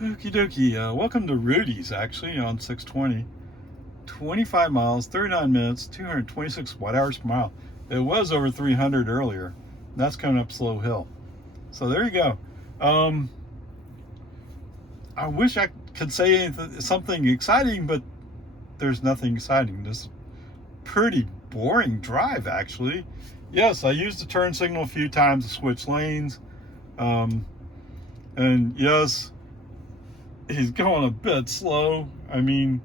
Okie dokie. Welcome to Rudy's, actually, on 620. 25 miles, 39 minutes, 226 watt hours per mile. It was over 300 earlier. That's coming up Slow Hill. So there you go. I wish I could say something exciting, but there's nothing exciting. This pretty boring drive, actually. Yes, I used the turn signal a few times to switch lanes. And yes, he's going a bit slow. I mean,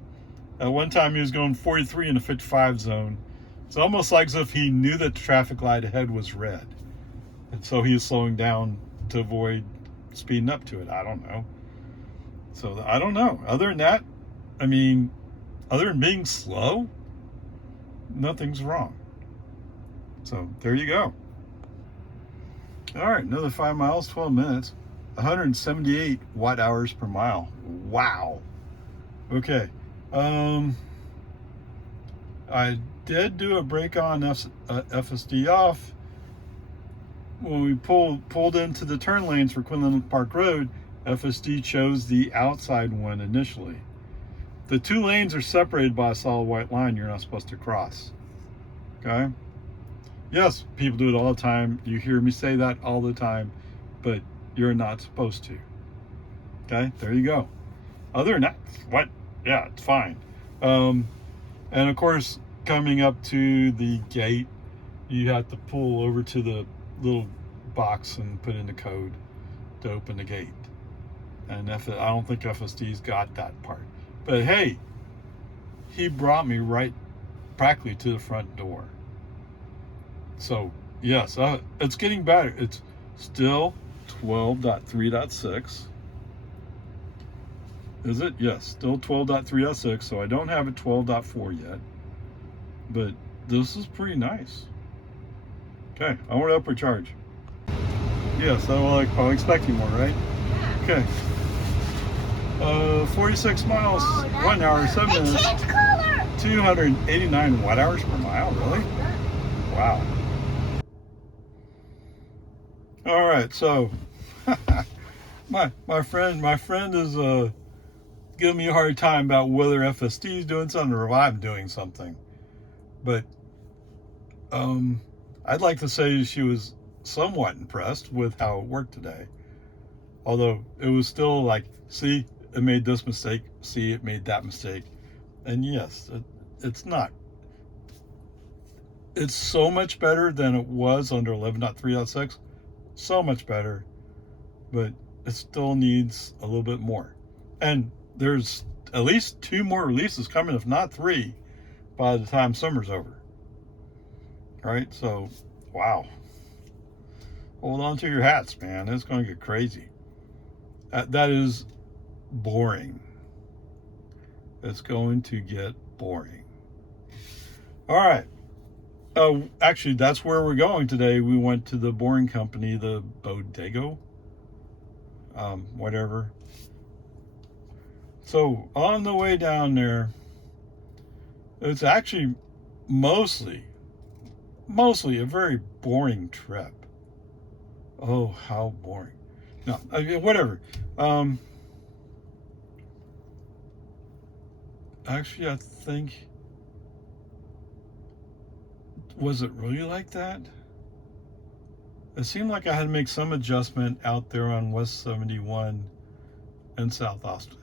at one time he was going 43 in the 55 zone. It's almost like as if he knew that the traffic light ahead was red. And so he was slowing down to avoid speeding up to it. I don't know. So I don't know. Other than that, I mean, other than being slow, nothing's wrong. So there you go. All right, another 5 miles, 12 minutes, 178 watt hours per mile. Wow. Okay. I did do a brake on FSD off. When we pulled into the turn lanes for Quinlan Park Road, FSD chose the outside one initially. The two lanes are separated by a solid white line you're not supposed to cross. Okay? Yes, people do it all the time. You hear me say that all the time, but you're not supposed to. Okay? There you go. Other than that, what? Yeah, it's fine. And of course, coming up to the gate, you have to pull over to the little box and put in the code to open the gate. And I don't think FSD's got that part. But hey, he brought me right practically to the front door. So yes, it's getting better. It's still 12.3.6. Is it? Yes, still 12.3.6. So I don't have it 12.4 yet. But this is pretty nice. Okay, I want to upward charge. Yes, I'm expecting more, right? Okay. 46 miles, 1 hour, 7 minutes, 289 watt hours per mile. Really? Wow. All right, so my friend is giving me a hard time about whether FSD is doing something or if I'm doing something. But I'd like to say she was somewhat impressed with how it worked today. Although it was still like, see, it made this mistake, see, it made that mistake. And yes, it's not. It's so much better than it was under 11.3.6. So much better. But it still needs a little bit more. And there's at least 2 more releases coming, if not 3, by the time summer's over. All right, so wow. Hold on to your hats, man. It's going to get crazy. That is boring. It's going to get boring. All right. Actually, that's where we're going today. We went to the Boring Company, the Bodega, whatever. So on the way down there, it's actually mostly a very boring trip. Oh, how boring. No, whatever. Actually, I think, was it really like that? It seemed like I had to make some adjustment out there on West 71 in South Austin.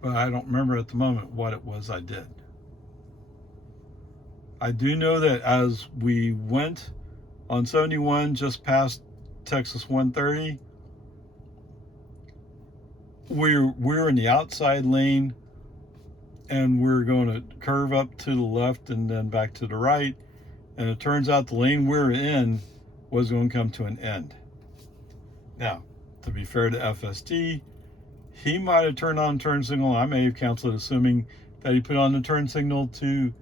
But I don't remember at the moment what it was I did. I do know that as we went on 71 just past Texas 130, we're in the outside lane and we're going to curve up to the left and then back to the right. And it turns out the lane we're in was going to come to an end. Now, to be fair to FSD, he might have turned on turn signal. I may have canceled, assuming that he put on the turn signal to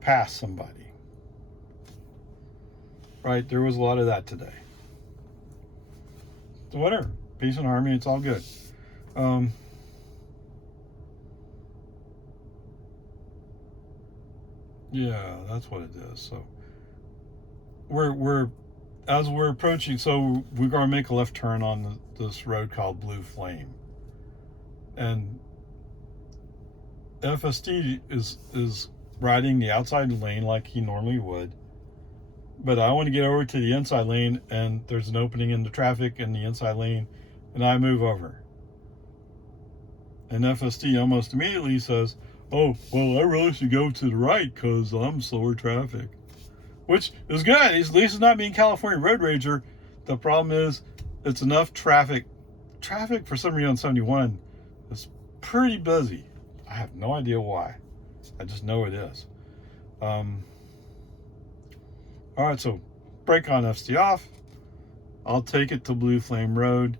pass somebody. Right? There was a lot of that today. So whatever. Peace and harmony. It's all good. Yeah, that's what it is. So we're as we're approaching, so we're going to make a left turn on this road called Blue Flame, and FSD is riding the outside lane like he normally would, but I want to get over to the inside lane, and there's an opening in the traffic in the inside lane, and I move over, and FSD almost immediately says, "Oh, well, I really should go to the right because I'm slower traffic," which is good. At least he's not being California road rager. The problem is it's enough traffic. Traffic for some reason on 71 is pretty busy. I have no idea why. I just know it is. All right, so brake on, FSD off. I'll take it to Blue Flame Road.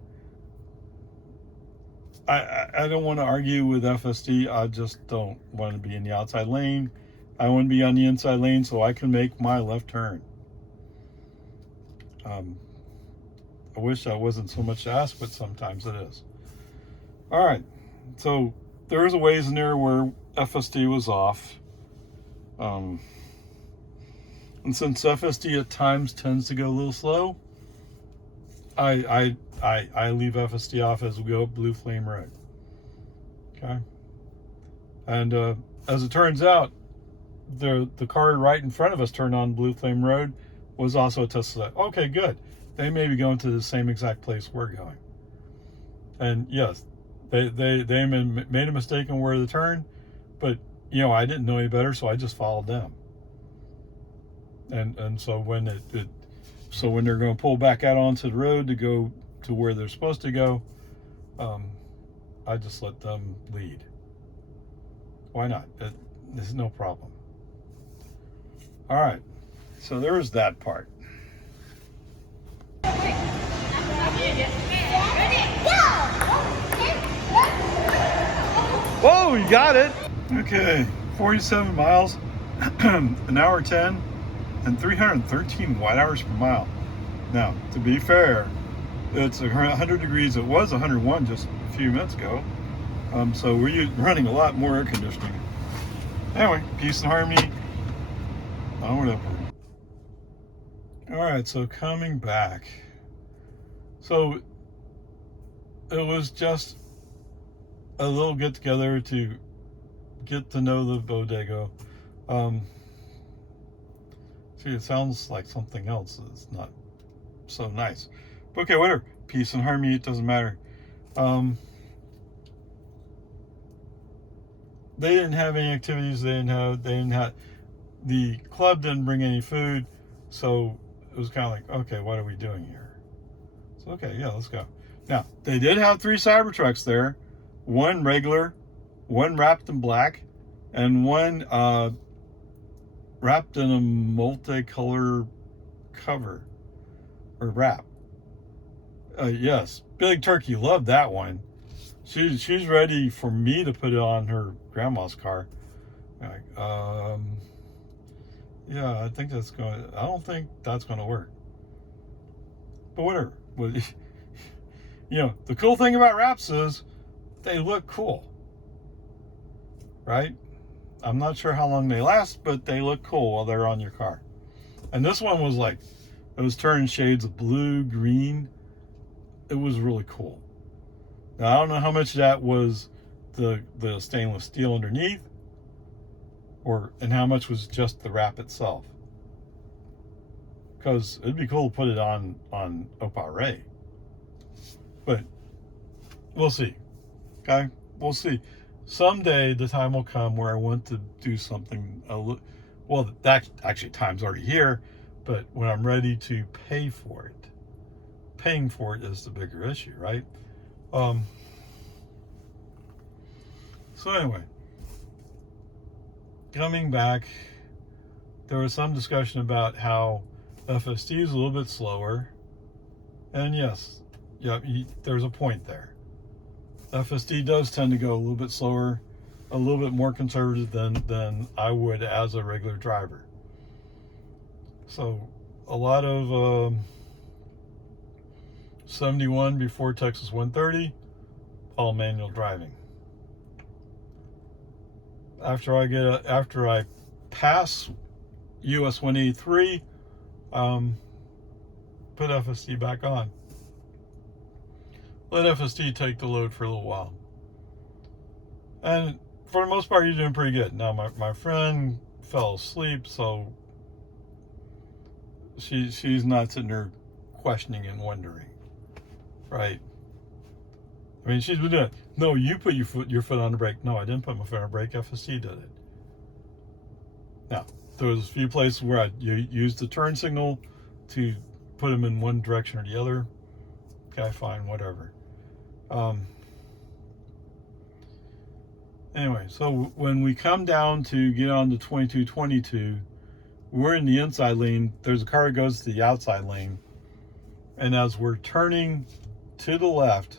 I don't want to argue with FSD. I just don't want to be in the outside lane. I want to be on the inside lane so I can make my left turn. I wish that wasn't so much to ask, but sometimes it is. All right, so there was a ways in there where FSD was off. And since FSD at times tends to go a little slow, I leave FSD off as we go up Blue Flame Road. Okay. And as it turns out, the car right in front of us turned on Blue Flame Road was also a Tesla. Okay, good. They may be going to the same exact place we're going. And yes, they made a mistake on where to turn, but you know, I didn't know any better, so I just followed them. And so when when they're going to pull back out onto the road to go to where they're supposed to go, I just let them lead. Why not? There's no problem. All right, so there's that part. Whoa, you got it. Okay, 47 miles, an hour 10, and 313 watt hours per mile. Now, to be fair, it's 100 degrees. It was 101 just a few minutes ago. So we're running a lot more air conditioning. Anyway, peace and harmony. Onward, upward. All right, so coming back. So it was just a little get together to get to know the bodega. See, it sounds like something else. It's not so nice. But okay, whatever. Peace and harmony, it doesn't matter. They didn't have any activities. They didn't have, the club didn't bring any food. So it was kind of like, okay, what are we doing here? So, okay, yeah, let's go. Now, they did have 3 Cybertrucks there. One regular, one wrapped in black, and one wrapped in a multicolor cover or wrap. Yes, Big Turkey loved that one. She's ready for me to put it on her grandma's car. Like, yeah, I don't think that's going to work. But whatever. You know, the cool thing about wraps is they look cool, right? I'm not sure how long they last, but they look cool while they're on your car. And this one was like, it was turning shades of blue, green. It was really cool. Now, I don't know how much of that was the stainless steel underneath, and how much was just the wrap itself. Because it'd be cool to put it on OPARAY. But we'll see. Okay? We'll see. Someday the time will come where I want to do something well, that actually time's already here, but when I'm ready to pay for it. Paying for it is the bigger issue, right? So anyway, coming back, there was some discussion about how FSD is a little bit slower, and yes, yeah, there's a point there. FSD does tend to go a little bit slower, a little bit more conservative than I would as a regular driver. So a lot of 71 before Texas 130, all manual driving. After I pass US 183, put FSD back on. Let FSD take the load for a little while. And for the most part, you're doing pretty good. Now, my friend fell asleep, so she's not sitting there questioning and wondering, right? I mean, she's been doing it. No, you put your foot on the brake. No, I didn't put my foot on the brake. FSD did it. Now, there was a few places where I used the turn signal to put them in one direction or the other. Okay, fine, whatever. Anyway, so when we come down to get on the 2222, we're in the inside lane. There's a car that goes to the outside lane. And as we're turning to the left,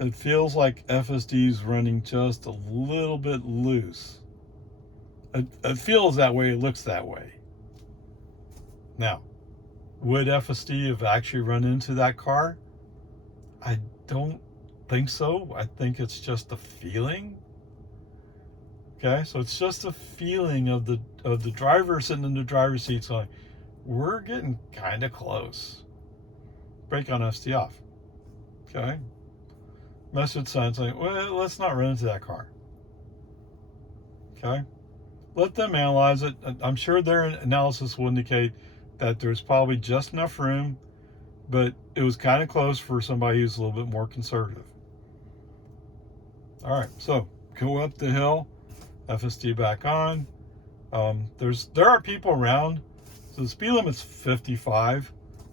it feels like FSD is running just a little bit loose. It feels that way. It looks that way. Now, would FSD have actually run into that car? I don't think so. I think it's just a feeling. Okay, so it's just a feeling of the driver sitting in the driver's seat saying, we're getting kind of close. Brake on FSD off. Okay. Message sign saying, well, let's not run into that car. Okay. Let them analyze it. I'm sure their analysis will indicate that there's probably just enough room, but it was kind of close for somebody who's a little bit more conservative. All right, so go up the hill, FSD back on. There are people around, so the speed limit's 55,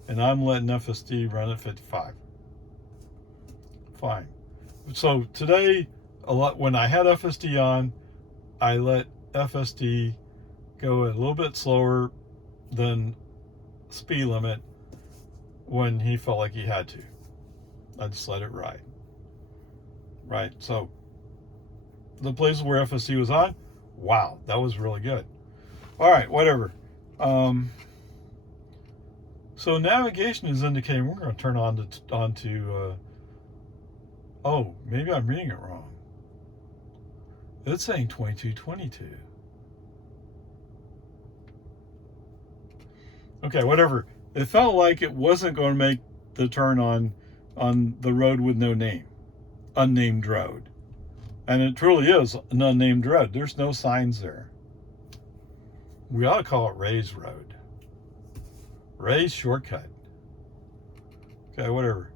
and I'm letting FSD run at 55. Fine. So today, when I had FSD on, I let FSD go a little bit slower than speed limit when he felt like he had to. I just let it ride. Right, so the places where FSD was on, wow, that was really good. All right, whatever. So navigation is indicating we're going to turn on to oh, maybe I'm reading it wrong. It's saying 2222. Okay, whatever. It felt like it wasn't going to make the turn on the road with no name, unnamed road. And it truly is an unnamed road. There's no signs there. We ought to call it Ray's Road. Ray's Shortcut. Okay, whatever.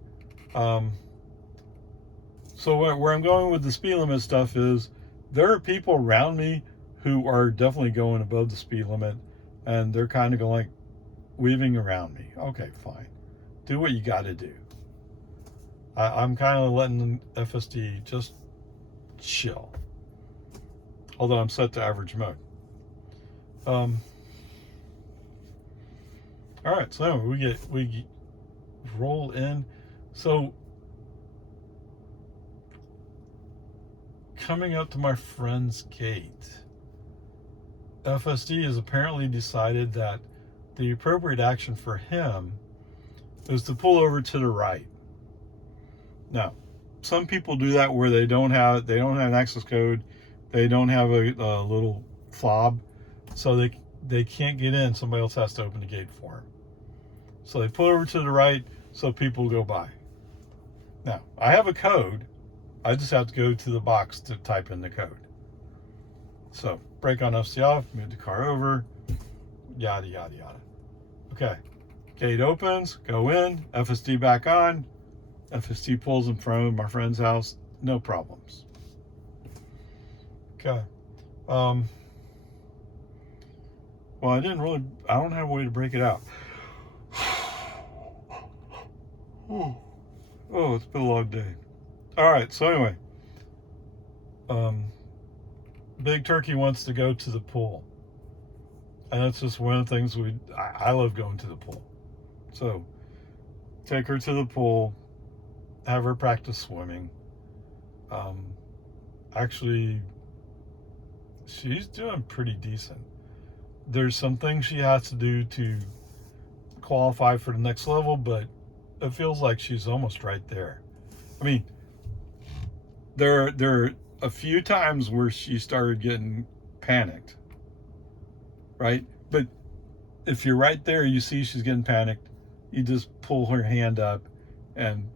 So where I'm going with the speed limit stuff is there are people around me who are definitely going above the speed limit, and they're kind of going like weaving around me. Okay, fine. Do what you got to do. I'm kind of letting FSD just chill. Although I'm set to average mode. All right, so we roll in. So coming up to my friend's gate, FSD has apparently decided that the appropriate action for him is to pull over to the right. Now, some people do that where they don't have an access code, they don't have a little fob, so they can't get in. Somebody else has to open the gate for them. So they pull over to the right so people go by. Now, I have a code. I just have to go to the box to type in the code. So brake on FSD off, move the car over, yada, yada, yada. Okay, gate opens, go in, FSD back on. FSD pulls in front of my friend's house, no problems. Okay. Well, I don't have a way to break it out. Oh, it's been a long day. All right, so anyway, Big Turkey wants to go to the pool. And that's just one of the things I love going to the pool. So take her to the pool, have her practice swimming. Actually, she's doing pretty decent. There's some things she has to do to qualify for the next level, but it feels like she's almost right there. I mean, there are a few times where she started getting panicked, right? But if you're right there, you see she's getting panicked, you just pull her hand up and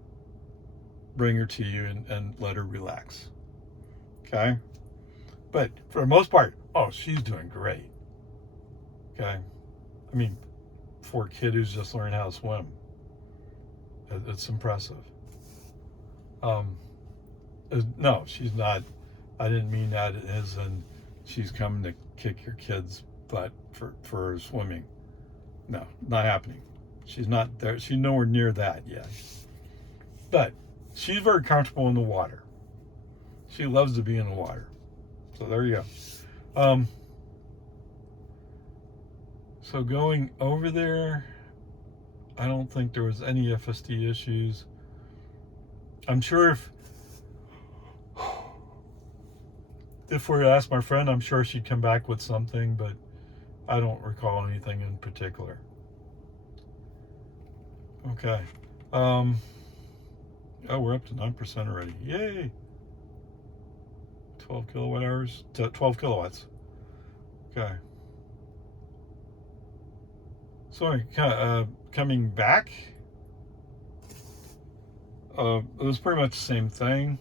bring her to you and let her relax. Okay? But for the most part, oh, she's doing great. Okay? I mean, for a kid who's just learned how to swim, it's impressive. No, she's not. I didn't mean that as in she's coming to kick your kid's butt for swimming. No, not happening. She's not there. She's nowhere near that yet. But she's very comfortable in the water. She loves to be in the water. So there you go. So going over there, I don't think there was any FSD issues. I'm sure if we were to ask my friend, I'm sure she'd come back with something, but I don't recall anything in particular. Okay. Oh, we're up to 9% already. Yay! 12 kilowatt hours, 12 kilowatts. Okay. So coming back, it was pretty much the same thing.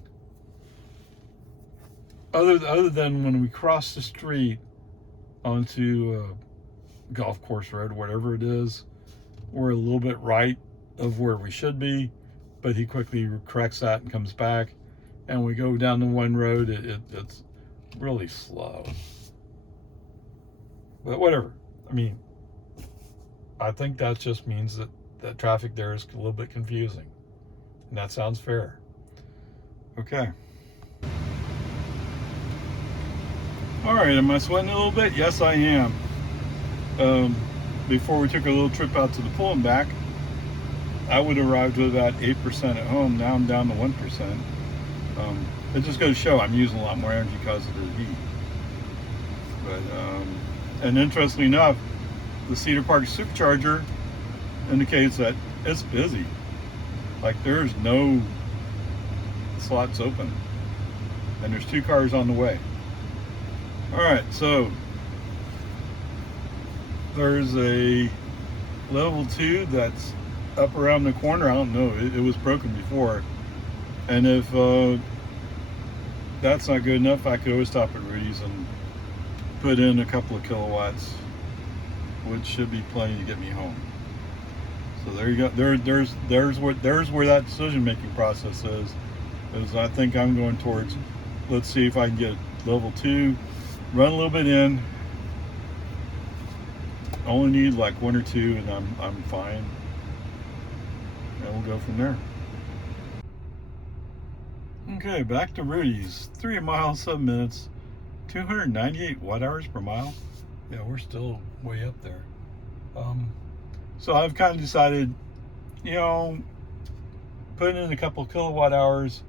Other than when we crossed the street onto golf course road, whatever it is, we're a little bit right of where we should be, but he quickly corrects that and comes back, and we go down the one road. It's really slow, but whatever. I mean, I think that just means that traffic there is a little bit confusing, and that sounds fair. Okay. All right, am I sweating a little bit? Yes, I am. Before we took a little trip out to the pool and back, I would have arrived with about 8% at home. Now I'm down to 1%. It just goes to show I'm using a lot more energy because of the heat. But and interestingly enough, the Cedar Park supercharger indicates that it's busy. Like there's no slots open, and there's 2 cars on the way. All right, so there's a level 2 that's up around the corner. I don't know, it was broken before, and if that's not good enough, I could always stop at Rudy's and put in a couple of kilowatts, which should be plenty to get me home. So there you go. There's where that decision-making process is I think I'm going towards, let's see if I can get level 2, run a little bit in, only need like 1 or 2, and I'm fine, and we'll go from there. Okay, back to Rudy's. 3 miles, 7 minutes, 298 watt hours per mile. Yeah, we're still way up there. So I've kind of decided, putting in a couple of kilowatt hours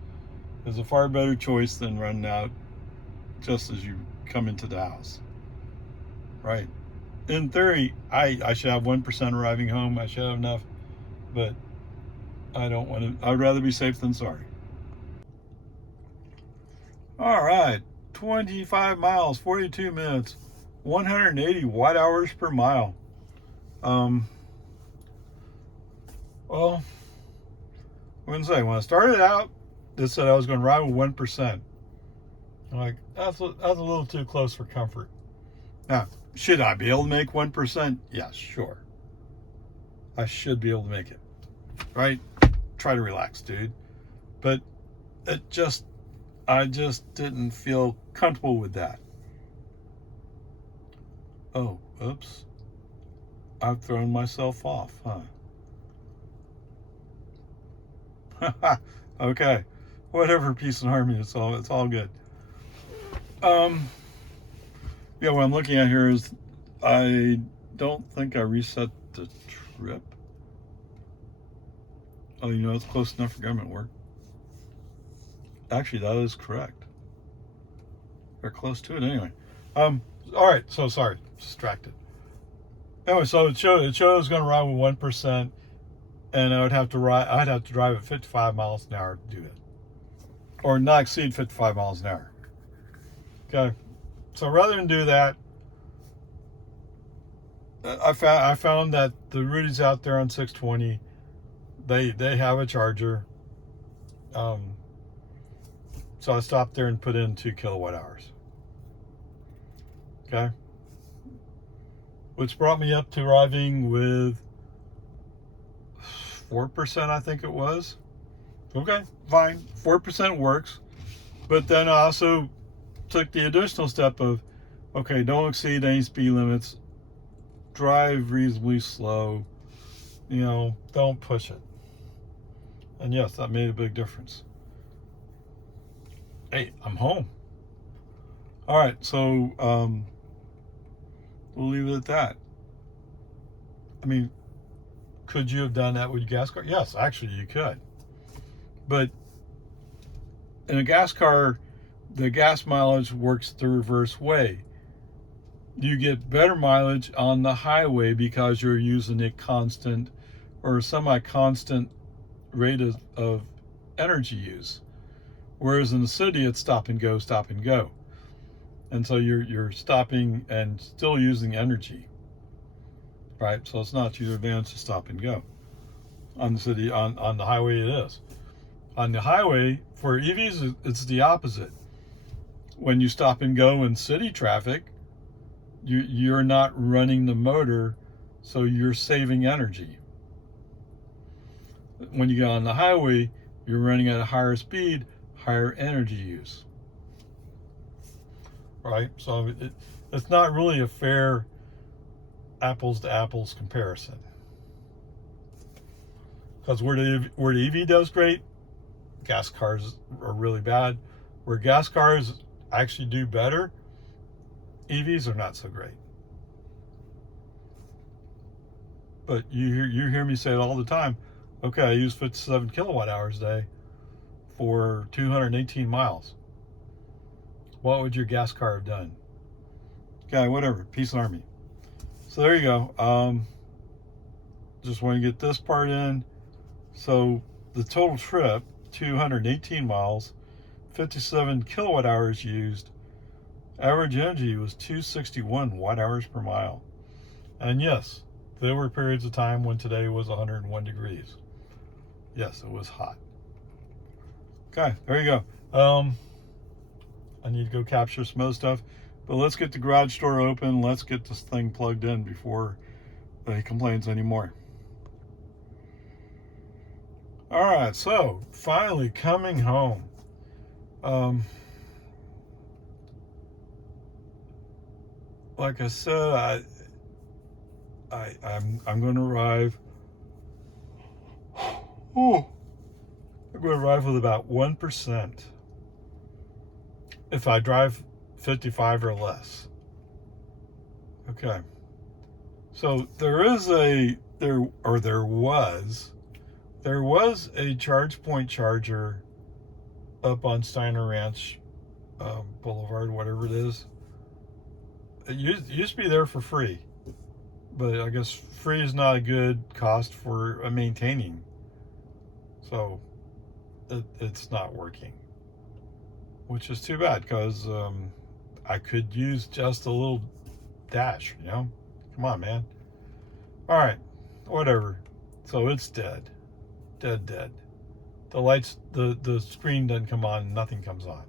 is a far better choice than running out just as you come into the house. Right. In theory, I should have 1% arriving home. I should have enough, but I don't want to. I'd rather be safe than sorry. All right, 25 miles, 42 minutes, 180 watt hours per mile. Well, I'm gonna say, when I started out, they said I was going to ride with 1%. I'm like, that's a little too close for comfort. Now, should I be able to make 1%? Yeah, sure. I should be able to make it, right? Try to relax, dude. But I just didn't feel comfortable with that. Oh, oops. I've thrown myself off, huh? Okay. Whatever, peace and harmony. It's all good. Yeah, what I'm looking at here is I don't think I reset the trip. Oh, it's close enough for government work. Actually, that is correct. They're close to it anyway. All right, so sorry, distracted. Anyway, so it showed I was going to ride with 1%, and I'd have to drive at 55 miles an hour to do it, or not exceed 55 miles an hour. Okay, so rather than do that, I found that the Rudy's out there on 620, they have a charger. So I stopped there and put in 2 kilowatt hours. Okay. Which brought me up to arriving with 4%, I think it was. Okay, fine. 4% works. But then I also took the additional step of, okay, don't exceed any speed limits. Drive reasonably slow. You know, don't push it. And yes, that made a big difference. Hey, I'm home. All right, so we'll leave it at that. I mean, could you have done that with your gas car? Yes, actually you could. But in a gas car, the gas mileage works the reverse way. You get better mileage on the highway because you're using a constant or semi-constant rate of energy use. Whereas in the city, it's stop and go, stop and go. And so you're stopping and still using energy, right? So it's not to your advantage to stop and go. On the city, on the highway, it is. On the highway, for EVs, it's the opposite. When you stop and go in city traffic, you're not running the motor, so you're saving energy. When you get on the highway, you're running at a higher speed, higher energy use. Right? So it's not really a fair apples to apples comparison. Because where the EV does great, gas cars are really bad. Where gas cars actually do better, EVs are not so great. But you hear me say it all the time. Okay, I use 57 kilowatt hours a day for 218 miles. What would your gas car have done? Okay, whatever. Peace and Army. So there you go. Just want to get this part in. So the total trip, 218 miles, 57 kilowatt hours used. Average energy was 261 watt hours per mile. And yes, there were periods of time when today was 101 degrees. Yes, it was hot. Okay, there you go. I need to go capture some other stuff, but let's get the garage door open. Let's get this thing plugged in before he complains anymore. All right, so finally coming home. Like I said, I'm going to arrive. Oh, I'm going to arrive with about 1%. If I drive 55 or less. Okay. So there was a charge point charger up on Steiner Ranch Boulevard, whatever it is. It used to be there for free, but I guess free is not a good cost for maintaining. So it's not working, which is too bad because I could use just a little dash, you know? Come on, man. All right, whatever. So it's dead. Dead. The lights, the screen doesn't come on, nothing comes on.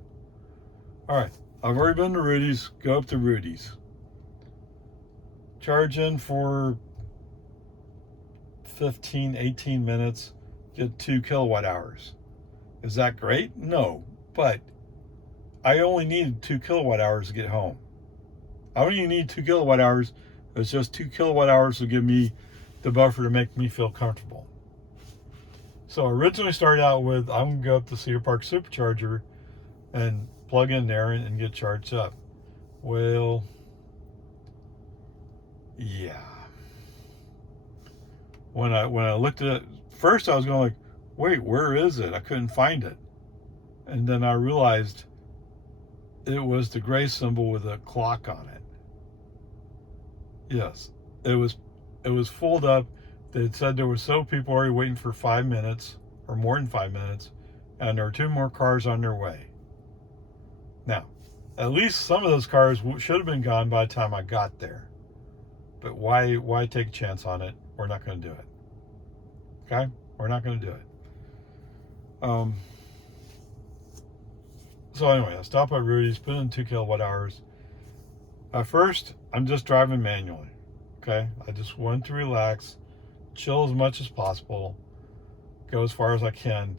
All right, I've already been to Rudy's. Go up to Rudy's. Charge in for 15, 18 minutes, get 2 kilowatt hours. Is that great? No, but I only needed 2 kilowatt hours to get home. I don't even need 2 kilowatt hours. It's just 2 kilowatt hours to give me the buffer to make me feel comfortable. So originally started out with, I'm going to go up to Cedar Park Supercharger and plug in there and get charged up. Well, yeah. When I looked at it, first I was going like, wait, where is it? I couldn't find it. And then I realized it was the gray symbol with a clock on it. Yes, it was pulled up. They said there were so people already waiting for 5 minutes or more than 5 minutes, and there were 2 more cars on their way. Now, at least some of those cars should have been gone by the time I got there. But why take a chance on it? We're not going to do it. Okay? We're not going to do it. So anyway, I stop at Rudy's, put in 2 kilowatt hours. At first, I'm just driving manually. Okay? I just want to relax, chill as much as possible, go as far as I can,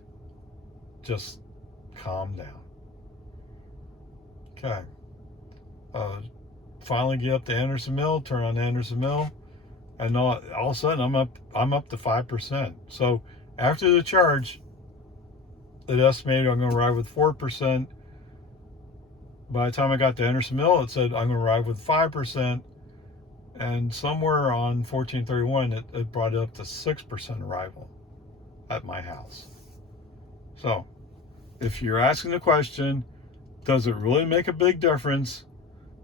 just calm down. Okay. Finally get up to Anderson Mill, turn on Anderson Mill, and all of a sudden I'm up to 5%. So after the charge, it estimated I'm going to arrive with 4%. By the time I got to Anderson Mill, it said I'm going to arrive with 5%. And somewhere on 1431, it brought it up to 6% arrival at my house. So if you're asking the question, does it really make a big difference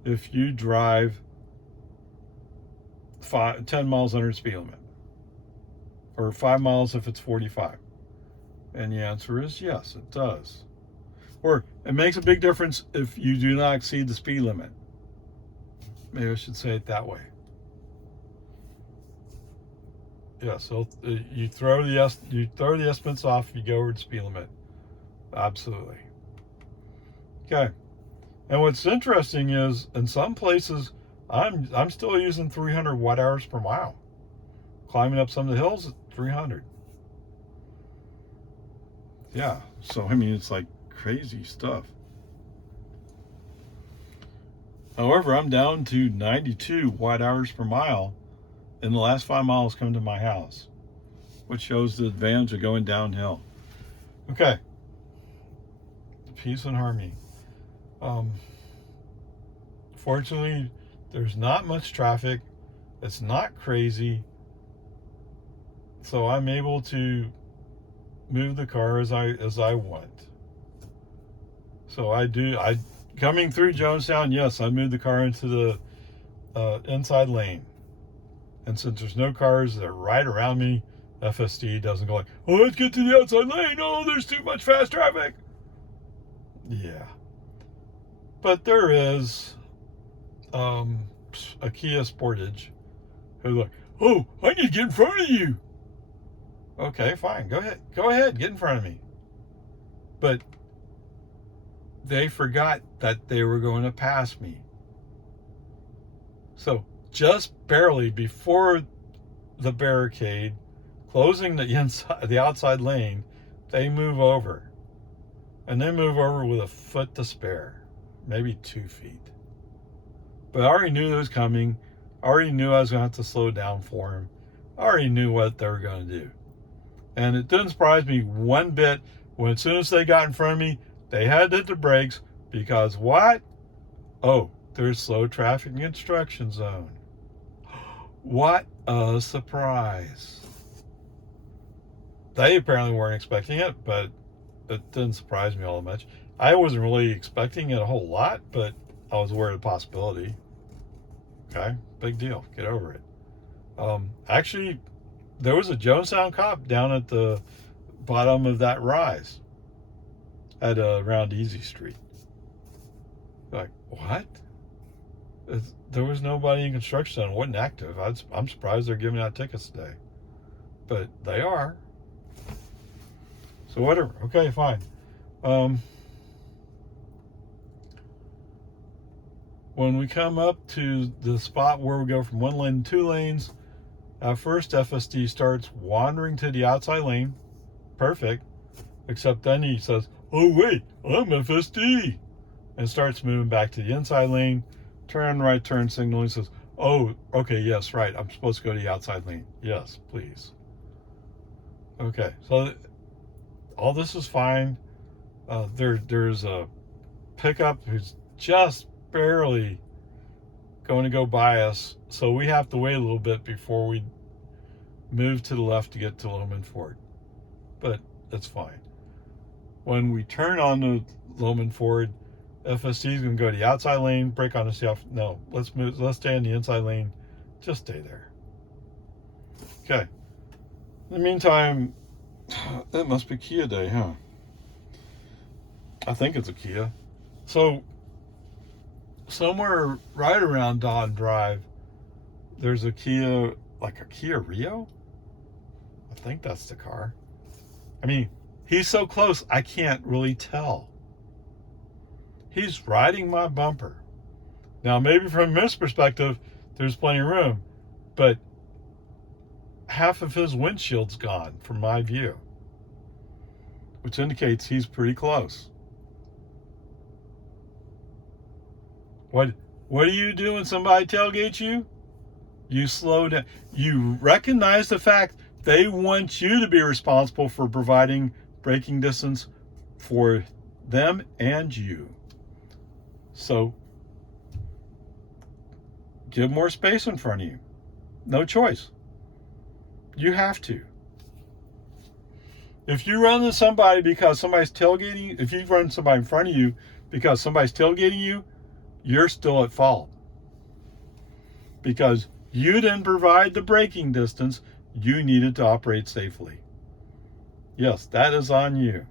if you drive 10 miles under the speed limit? Or 5 miles if it's 45? And the answer is yes, it does. Or it makes a big difference if you do not exceed the speed limit. Maybe I should say it that way. Yeah, so you throw the estimates off if you go over the speed limit. Absolutely. Okay. And what's interesting is in some places I'm still using 300 watt hours per mile. Climbing up some of the hills at 300. Yeah, so I mean it's like crazy stuff. However, I'm down to 92 watt hours per mile in the last 5 miles coming to my house, which shows the advantage of going downhill. Okay. Peace and harmony. Fortunately, there's not much traffic. It's not crazy. So I'm able to move the car as I want. So I coming through Jonestown, yes, I moved the car into the inside lane. And since there's no cars that are right around me, FSD doesn't go like, oh, let's get to the outside lane. Oh, there's too much fast traffic. Yeah. But there is a Kia Sportage who's like, oh, I need to get in front of you. Okay, fine. Go ahead, get in front of me. But they forgot that they were going to pass me. So just barely before the barricade, closing the outside lane, they move over. And they move over with a foot to spare, maybe 2 feet. But I already knew it was coming. I already knew I was going to have to slow down for them. I already knew what they were going to do. And it didn't surprise me one bit when as soon as they got in front of me, they had to hit the brakes because what? Oh, there's slow traffic and construction zone. What a surprise. They apparently weren't expecting it, but it didn't surprise me all that much. I wasn't really expecting it a whole lot, but I was aware of the possibility. Okay, big deal. Get over it. Actually, there was a Jonestown cop down at the bottom of that rise at around Easy Street. Like, what? There was nobody in construction zone. It wasn't active. I'm surprised they're giving out tickets today. But they are. So whatever. Okay, fine. When we come up to the spot where we go from 1 lane to 2 lanes, at first FSD starts wandering to the outside lane. Perfect. Except then he says, oh wait, I'm FSD. And starts moving back to the inside lane. Turn right, turn signal. He says, oh, okay, yes, right. I'm supposed to go to the outside lane. Yes, please. Okay, so all this is fine. There's a pickup who's just barely going to go by us, so we have to wait a little bit before we move to the left to get to Loman Ford. But it's fine. When we turn on the Loman Ford, FSD is going to go to the outside lane, brake on itself. No, let's stay in the inside lane. Just stay there. Okay. In the meantime, it must be Kia Day, huh? I think it's a Kia. So, somewhere right around Dawn Drive, there's a Kia, like a Kia Rio. I think that's the car. I mean, he's so close, I can't really tell. He's riding my bumper. Now, maybe from his perspective, there's plenty of room, but half of his windshield's gone from my view, which indicates he's pretty close. What do you do when somebody tailgates you? You slow down. You recognize the fact they want you to be responsible for providing braking distance for them and you. So give more space in front of you. No choice. You have to. If you run into somebody because somebody's tailgating you, if you run somebody in front of you because somebody's tailgating you, you're still at fault. Because you didn't provide the braking distance you needed to operate safely. Yes, that is on you.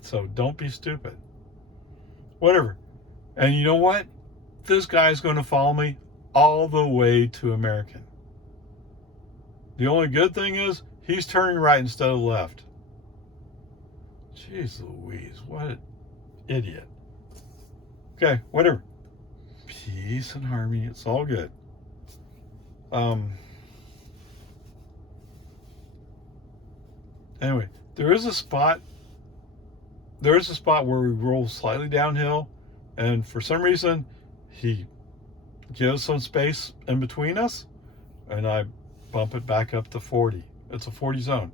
So don't be stupid. Whatever. And you know what? This guy's going to follow me all the way to American. The only good thing is he's turning right instead of left. Jeez Louise, what an idiot. Okay, whatever. Peace and harmony. It's all good. Anyway, there is a spot where we roll slightly downhill, and for some reason he gives some space in between us, and I bump it back up to 40. It's a 40 zone.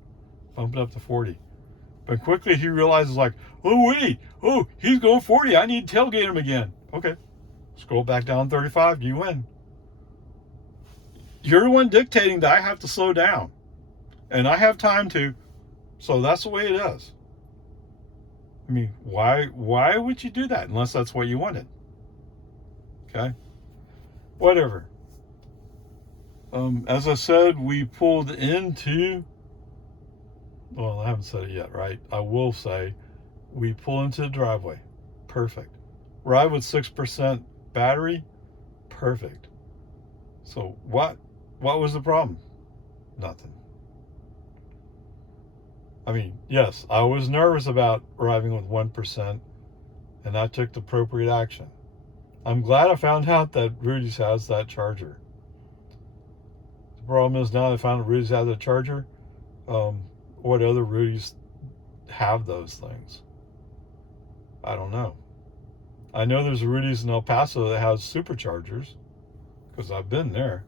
Bump it up to 40. But quickly he realizes, like, oh wait, oh, he's going 40. I need to tailgate him again. Okay. Scroll back down 35, you win. You're the one dictating that I have to slow down. And I have time to. So that's the way it is. I mean, why would you do that unless that's what you wanted? Okay? Whatever. As I said, we pulled into, well, I haven't said it yet, right? I will say we pull into the driveway. Perfect. Ride with 6% battery. Perfect. So what was the problem? Nothing. I mean, yes, I was nervous about arriving with 1%, and I took the appropriate action. I'm glad I found out that Rudy's has that charger. The problem is now I found out Rudy's has a charger. What other Rudy's have those things? I don't know. I know there's a Rudy's in El Paso that has superchargers, because I've been there.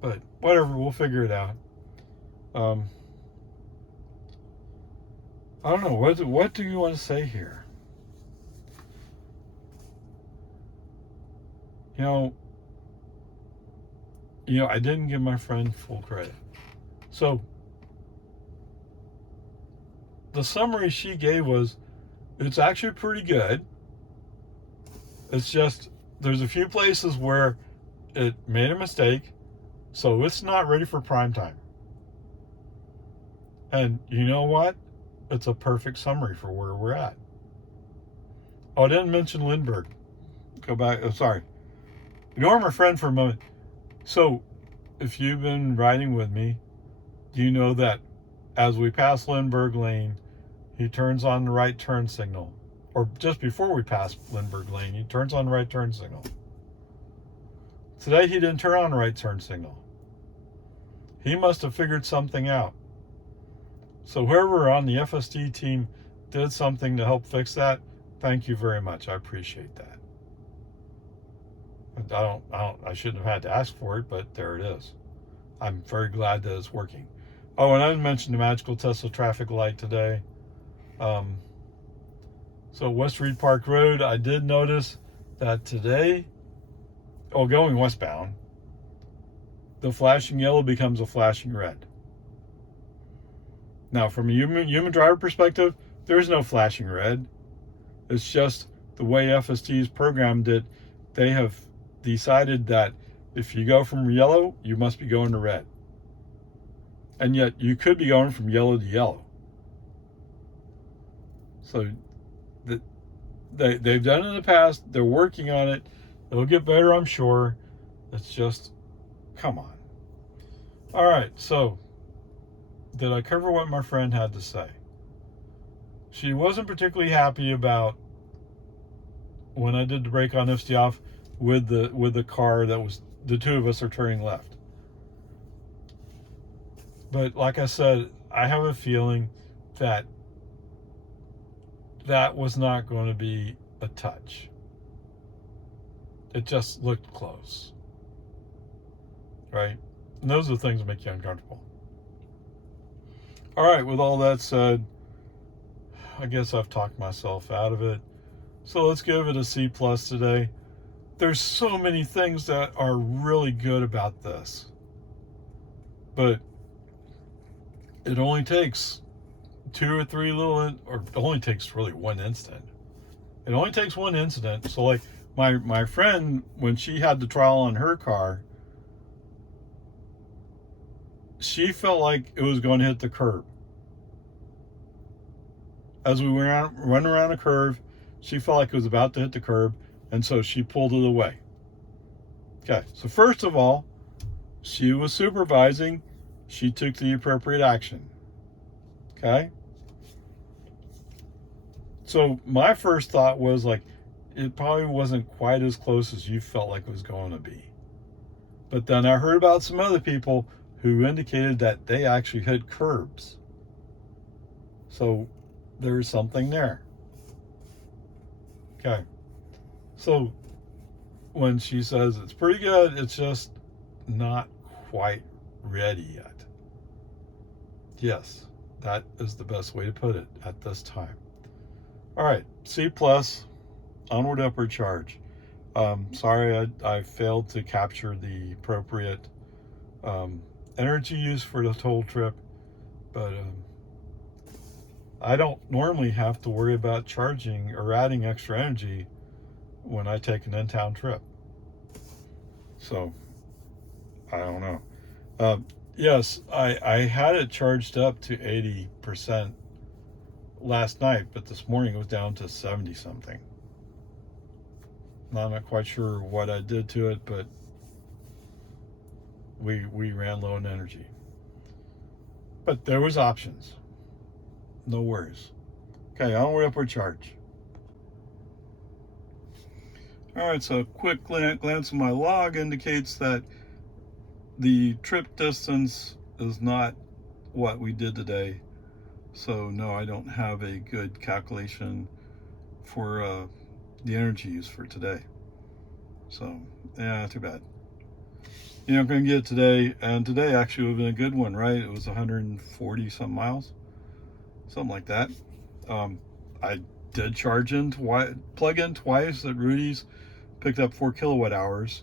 But whatever, we'll figure it out. I don't know. What do you want to say here? You know, I didn't give my friend full credit. So the summary she gave was, it's actually pretty good. It's just there's a few places where it made a mistake, so it's not ready for prime time. And you know what? It's a perfect summary for where we're at. Oh, I didn't mention Lindbergh. Go back. Oh, sorry. Ignore my friend for a moment. So, if you've been riding with me, do you know that as we pass Lindbergh Lane, he turns on the right turn signal? Or just before we pass Lindbergh Lane, he turns on the right turn signal. Today, he didn't turn on the right turn signal. He must have figured something out. So whoever on the FSD team did something to help fix that, thank you very much. I appreciate that. I shouldn't have had to ask for it, but there it is. I'm very glad that it's working. Oh, and I didn't mention the magical Tesla traffic light today. So West Reed Park Road, I did notice that today, going westbound, the flashing yellow becomes a flashing red. Now, from a human driver perspective, there's no flashing red. It's just the way FSD's programmed it. They have decided that if you go from yellow, you must be going to red. And yet, you could be going from yellow to yellow. So, they've done it in the past. They're working on it. It'll get better, I'm sure. It's just, come on. All right, so did I cover what my friend had to say? She wasn't particularly happy about when I did the brake on FSD off with the car that was, the two of us are turning left. But like I said, I have a feeling that that was not going to be a touch. It just looked close. Right? And those are the things that make you uncomfortable. All right, with all that said, I guess I've talked myself out of it. So let's give it a C+ today. There's so many things that are really good about this. But it only takes two or three little, or it only takes really one incident. It only takes one incident. So like my friend, when she had the trial on her car, she felt like it was going to hit the curb. As we went run around a curve, she felt like it was about to hit the curb, and so she pulled it away. Okay, so first of all, she was supervising. She took the appropriate action. Okay? So my first thought was like, it probably wasn't quite as close as you felt like it was going to be. But then I heard about some other people who indicated that they actually hit curbs. So there's something there. Okay. So when she says it's pretty good, it's just not quite ready yet. Yes, that is the best way to put it at this time. All right, C+, onward, upward charge. Sorry, I failed to capture the appropriate energy use for the whole trip, but I don't normally have to worry about charging or adding extra energy when I take an in-town trip. So, I don't know. Yes, I had it charged up to 80% last night, but this morning it was down to 70 something. Now, I'm not quite sure what I did to it, but we ran low on energy. But there was options. No worries. Okay, onward, upward charge. All right, so a quick glance at my log indicates that the trip distance is not what we did today. So no, I don't have a good calculation for the energy use for today. So yeah, too bad. You're not going to get it today, and today actually would have been a good one, right? It was 140 some miles, something like that. I did plug in twice at Rudy's, picked up 4 kilowatt hours.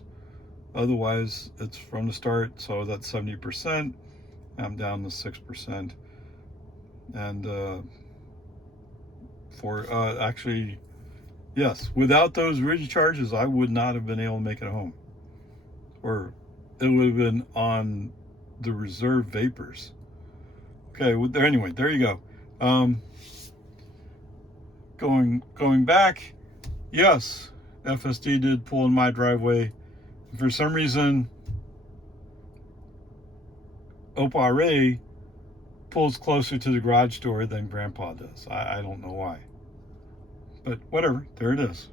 Otherwise, it's from the start, so that's 70%. I'm down to 6%. And actually, yes, without those Rudy charges, I would not have been able to make it home. Or it would have been on the reserve vapors. Okay, anyway, there you go. Going back, yes, FSD did pull in my driveway. For some reason, OPARAY pulls closer to the garage door than Grandpa does. I don't know why. But whatever, there it is.